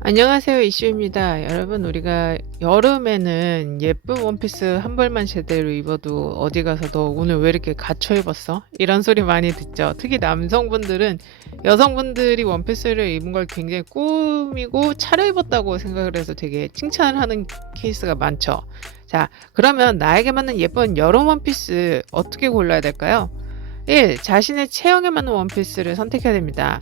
안녕하세요, 이슈입니다. 여러분, 우리가 여름에는 예쁜 원피스 한 벌만 제대로 입어도 어디 가서 너 오늘 왜 이렇게 갖춰 입었어? 이런 소리 많이 듣죠. 특히 남성분들은 여성분들이 원피스를 입은 걸 굉장히 꾸미고 차려입었다고 생각을 해서 되게 칭찬을 하는 케이스가 많죠. 자, 그러면 나에게 맞는 예쁜 여름 원피스 어떻게 골라야 될까요? 1. 자신의 체형에 맞는 원피스를 선택해야 됩니다.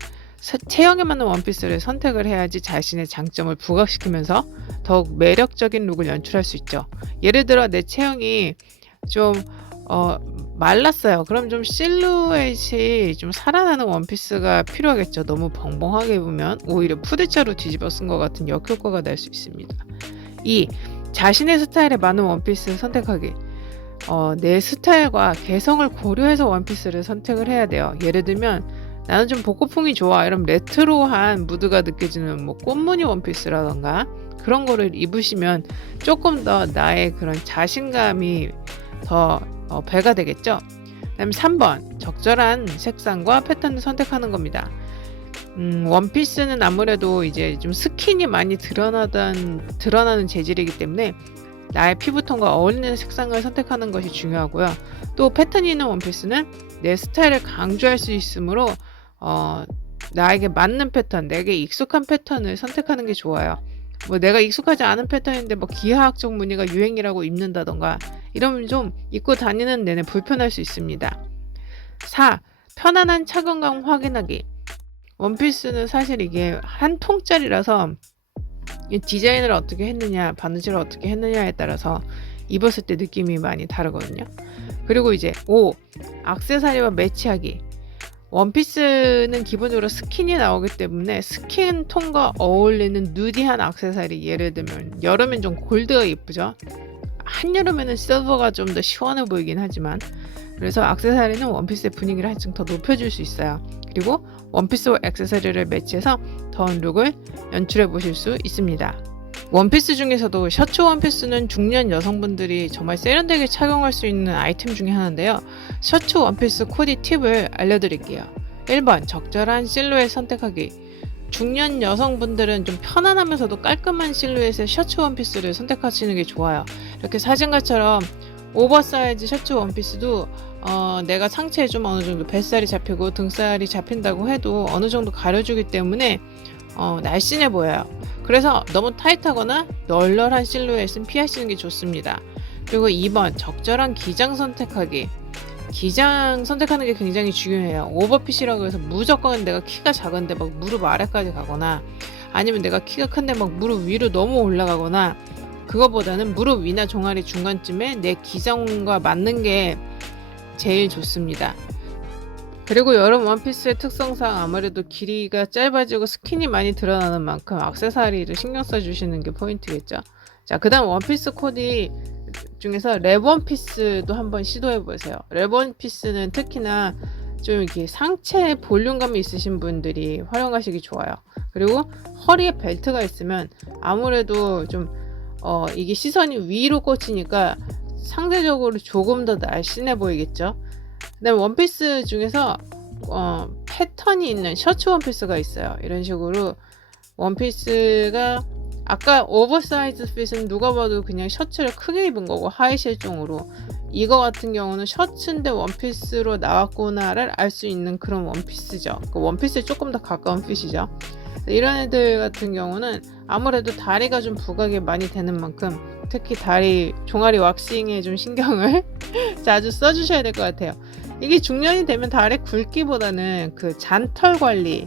체형에 맞는 원피스를 선택을 해야지 자신의 장점을 부각시키면서 더욱 매력적인 룩을 연출할 수 있죠. 예를 들어 내 체형이 좀 말랐어요. 그럼 좀 실루엣이 좀 살아나는 원피스가 필요하겠죠. 너무 벙벙하게 입으면 오히려 푸대처로 뒤집어 쓴 것 같은 역효과가 날 수 있습니다. 2. 자신의 스타일에 맞는 원피스를 선택하기. 내 스타일과 개성을 고려해서 원피스를 선택을 해야 돼요. 예를 들면 나는 좀 복고풍이 좋아. 이런 레트로한 무드가 느껴지는 뭐 꽃무늬 원피스라던가 그런 거를 입으시면 조금 더 나의 그런 자신감이 더 배가 되겠죠. 그다음에 3번 적절한 색상과 패턴을 선택하는 겁니다. 원피스는 아무래도 이제 좀 스킨이 많이 드러나는 재질이기 때문에 나의 피부톤과 어울리는 색상을 선택하는 것이 중요하고요. 또 패턴이 있는 원피스는 내 스타일을 강조할 수 있으므로 나에게 맞는 패턴, 내게 익숙한 패턴을 선택하는 게 좋아요. 뭐 내가 익숙하지 않은 패턴인데 뭐 기하학적 무늬가 유행이라고 입는다던가 이러면 좀 입고 다니는 내내 불편할 수 있습니다. 4. 편안한 착용감 확인하기. 원피스는 사실 이게 한 통짜리라서 이 디자인을 어떻게 했느냐, 바느질을 어떻게 했느냐에 따라서 입었을 때 느낌이 많이 다르거든요. 그리고 이제 5. 액세서리와 매치하기. 원피스는 기본적으로 스킨이 나오기 때문에 스킨 톤과 어울리는 누디한 액세서리, 예를 들면 여름엔 좀 골드가 예쁘죠. 한여름에는 실버가 좀 더 시원해 보이긴 하지만 그래서 액세서리는 원피스의 분위기를 한층 더 높여줄 수 있어요. 그리고 원피스와 액세서리를 매치해서 더운 룩을 연출해 보실 수 있습니다. 원피스 중에서도 셔츠 원피스는 중년 여성분들이 정말 세련되게 착용할 수 있는 아이템 중에 하나인데요. 셔츠 원피스 코디 팁을 알려드릴게요. 1번 적절한 실루엣 선택하기. 중년 여성분들은 좀 편안하면서도 깔끔한 실루엣의 셔츠 원피스를 선택하시는 게 좋아요. 이렇게 사진가처럼 오버사이즈 셔츠 원피스도 내가 상체에 좀 어느 정도 뱃살이 잡히고 등살이 잡힌다고 해도 어느 정도 가려주기 때문에 날씬해 보여요. 그래서 너무 타이트하거나 널널한 실루엣은 피하시는 게 좋습니다. 그리고 2번 적절한 기장 선택하기. 기장 선택하는 게 굉장히 중요해요. 오버핏이라고 해서 무조건 내가 키가 작은데 막 무릎 아래까지 가거나 아니면 내가 키가 큰데 막 무릎 위로 너무 올라가거나 그거보다는 무릎 위나 종아리 중간쯤에 내 기장과 맞는 게 제일 좋습니다. 그리고 여름 원피스의 특성상 아무래도 길이가 짧아지고 스킨이 많이 드러나는 만큼 액세서리를 신경 써주시는 게 포인트겠죠. 자, 그 다음 원피스 코디 중에서 랩 원피스도 한번 시도해 보세요. 랩 원피스는 특히나 좀 이렇게 상체에 볼륨감이 있으신 분들이 활용하시기 좋아요. 그리고 허리에 벨트가 있으면 아무래도 좀 이게 시선이 위로 꽂히니까 상대적으로 조금 더 날씬해 보이겠죠. 그다음에 원피스 중에서 패턴이 있는 셔츠 원피스가 있어요. 이런 식으로 원피스가 아까 오버사이즈 핏은 누가 봐도 그냥 셔츠를 크게 입은 거고 하이 실종으로, 이거 같은 경우는 셔츠인데 원피스로 나왔구나를 알 수 있는 그런 원피스죠. 그 원피스에 조금 더 가까운 핏이죠. 이런 애들 같은 경우는 아무래도 다리가 좀 부각이 많이 되는 만큼 특히 다리 종아리 왁싱에 좀 신경을 자주 써주셔야 될 것 같아요. 이게 중년이 되면 다리 굵기보다는 그 잔털 관리,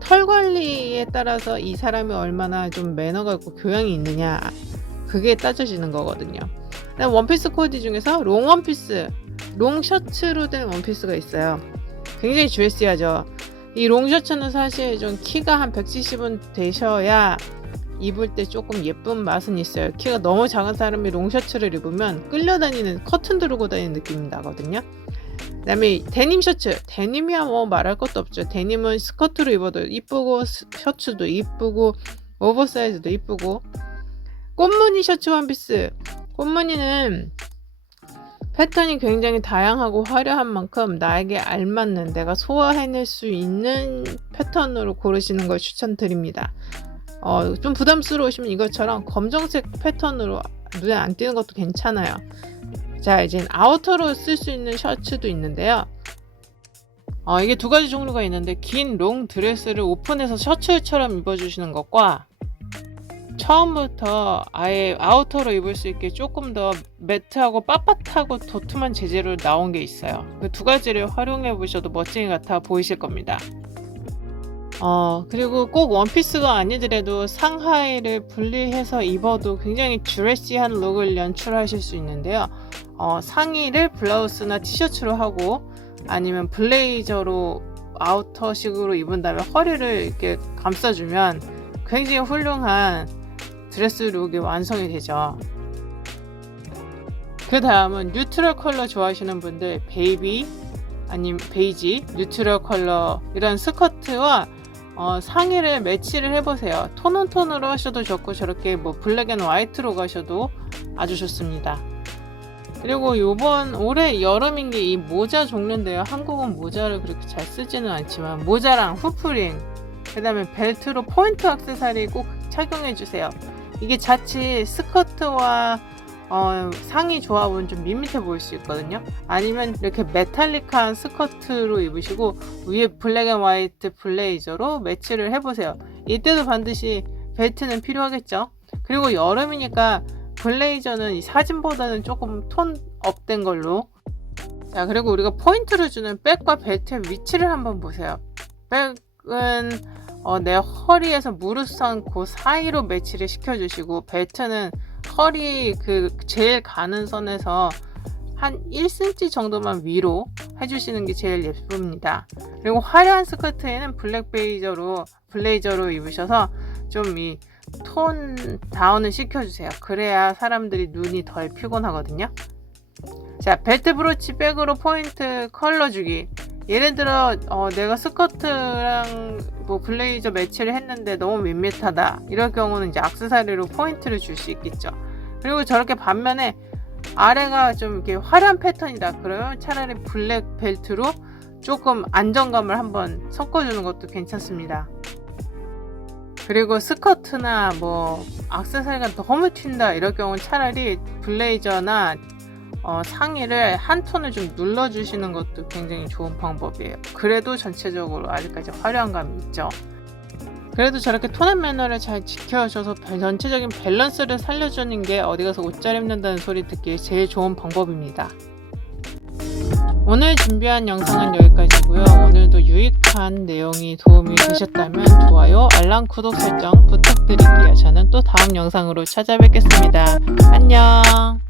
털 관리에 따라서 이 사람이 얼마나 좀 매너가 있고 교양이 있느냐, 그게 따져지는 거거든요. 원피스 코디 중에서 롱 원피스, 롱 셔츠로 된 원피스가 있어요. 굉장히 드레시하죠. 이 롱 셔츠는 사실 좀 키가 한 170은 되셔야 입을 때 조금 예쁜 맛은 있어요. 키가 너무 작은 사람이 롱 셔츠를 입으면 끌려다니는, 커튼 두르고 다니는 느낌이 나거든요. 그 다음에 데님 셔츠. 데님이야 뭐 말할 것도 없죠. 데님은 스커트로 입어도 이쁘고 셔츠도 이쁘고 오버사이즈도 이쁘고. 꽃무늬 셔츠 원피스. 꽃무늬는 패턴이 굉장히 다양하고 화려한 만큼 나에게 알맞는, 내가 소화해낼 수 있는 패턴으로 고르시는 걸 추천드립니다. 좀 부담스러우시면 이것처럼 검정색 패턴으로 눈에 안 띄는 것도 괜찮아요. 자, 이제 아우터로 쓸 수 있는 셔츠도 있는데요. 이게 두 가지 종류가 있는데, 긴 롱 드레스를 오픈해서 셔츠처럼 입어주시는 것과 처음부터 아예 아우터로 입을 수 있게 조금 더 매트하고 빳빳하고 도톰한 재질로 나온 게 있어요. 그 두 가지를 활용해 보셔도 멋쟁이 같아 보이실 겁니다. 그리고 꼭 원피스가 아니더라도 상하이를 분리해서 입어도 굉장히 드레시한 룩을 연출하실 수 있는데요. 상의를 블라우스나 티셔츠로 하고 아니면 블레이저로 아우터식으로 입은 다음에 허리를 이렇게 감싸주면 굉장히 훌륭한 드레스 룩이 완성이 되죠. 그 다음은 뉴트럴 컬러 좋아하시는 분들, 베이비 아니면 베이지, 뉴트럴 컬러 이런 스커트와 상의를 매치를 해보세요. 톤온톤으로 하셔도 좋고 저렇게 뭐 블랙 앤 화이트로 가셔도 아주 좋습니다. 그리고 올해 여름인 게 이 모자 종류인데요. 한국은 모자를 그렇게 잘 쓰지는 않지만 모자랑 후프링, 그 다음에 벨트로 포인트 액세서리 꼭 착용해주세요. 이게 자칫 스커트와 상의 조합은 좀 밋밋해 보일 수 있거든요. 아니면 이렇게 메탈릭한 스커트로 입으시고 위에 블랙 앤 화이트 블레이저로 매치를 해보세요. 이때도 반드시 벨트는 필요하겠죠. 그리고 여름이니까 블레이저는 이 사진보다는 조금 톤 업된 걸로. 자, 그리고 우리가 포인트를 주는 백과 벨트의 위치를 한번 보세요. 백은 내 허리에서 무릎선 그 사이로 매치를 시켜주시고, 벨트는 허리 그 제일 가는 선에서 한 1cm 정도만 위로 해주시는 게 제일 예쁩니다. 그리고 화려한 스커트에는 블랙 블레이저로 입으셔서 좀 이 톤 다운을 시켜주세요. 그래야 사람들이 눈이 덜 피곤하거든요. 자, 벨트 브로치 백으로 포인트 컬러 주기. 예를 들어 내가 스커트랑 뭐 블레이저 매치를 했는데 너무 밋밋하다, 이럴 경우는 이제 액세서리로 포인트를 줄 수 있겠죠. 그리고 저렇게 반면에 아래가 좀 이렇게 화려한 패턴이다 그러면 차라리 블랙 벨트로 조금 안정감을 한번 섞어주는 것도 괜찮습니다. 그리고 스커트나 뭐 액세서리가 너무 튄다 이럴 경우는 차라리 블레이저나 상의를 한 톤을 좀 눌러주시는 것도 굉장히 좋은 방법이에요. 그래도 전체적으로 아직까지 화려한 감이 있죠. 그래도 저렇게 톤앤 매너를 잘 지켜주셔서 전체적인 밸런스를 살려주는 게 어디가서 옷 잘 입는다는 소리 듣기 제일 좋은 방법입니다. 오늘 준비한 영상은 여기까지고요. 오늘도 유익한 내용이 도움이 되셨다면 좋아요, 알람, 구독 설정 부탁드릴게요. 저는 또 다음 영상으로 찾아뵙겠습니다. 안녕.